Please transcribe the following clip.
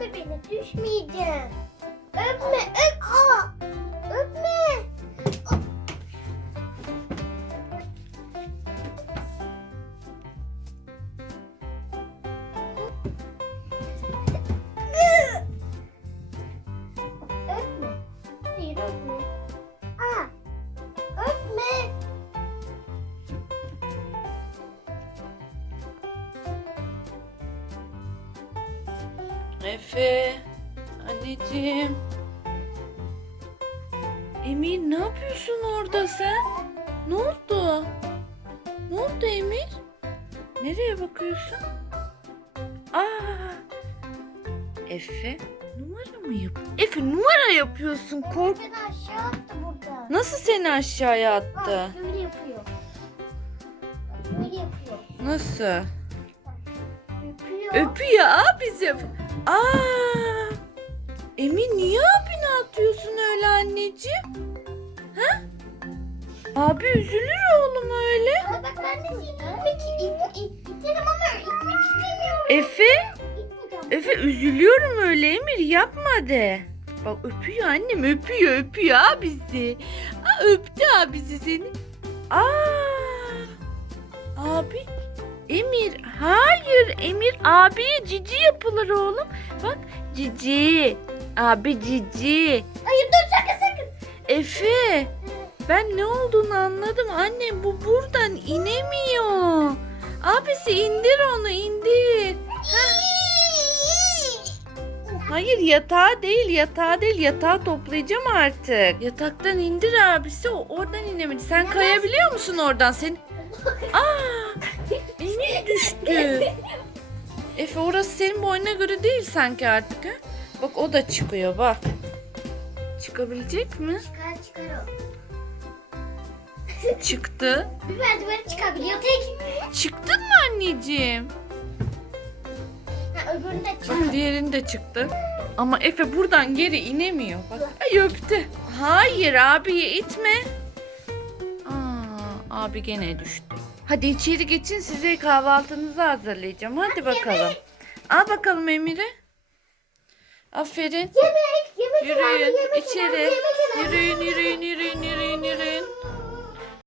Bebeğine düşmeyeceğim. Öpme, öpme. Efe, anneciğim. Emir ne yapıyorsun orada sen? Ne oldu? Ne oldu Emir? Nereye bakıyorsun? Aa! Efe numara mı yap? Efe numara yapıyorsun kork. Beni aşağı attı burada. Nasıl seni aşağıya attı? Bak böyle yapıyor. Böyle yapıyor. Nasıl? Öpüyor. Öpüyor abisi. Aa! Emir niye abine atıyorsun öyle anneciğim? Ha? Abi üzülür oğlum öyle. Aa, bak ben de iterim ama itmek istemiyorum. Efe. Efe üzülüyorum öyle Emir yapma de. Bak öpüyor annem öpüyor öpüyor abisi. Aa, öptü abisi seni. Aa! Abi Emir hayır Emir abiye cici yapılır oğlum. Bak cici. Abi cici. Hayır dur sakın sakın. Efe ben ne olduğunu anladım. Annem bu buradan inemiyor. Abisi indir onu indir. Hayır yatağa değil yatağa değil yatağı toplayacağım artık. Yataktan indir abisi oradan inemedi. Sen kayabiliyor musun oradan sen? Aa Emir düştü. Efe orası senin boyuna göre değil sanki artık ha. Bak o da çıkıyor bak. Çıkabilecek mi? Çıkar çıkar o. Çıktı. Bir merdiveni çıkabiliyor tek. Çıktın mı anneciğim? Ha öbürünü de Bak diğerini de çıktı. Ama Efe buradan geri inemiyor. Bak ay öptü. Hayır abiye itme. Aa, abi gene düştü. Hadi içeri geçin size kahvaltınızı hazırlayacağım. Hadi bakalım. Al bakalım Emir'e. Aferin. Yemek yemek Yürüyün yemek içeri. yemek Yürüyün yürüyün yürüyün.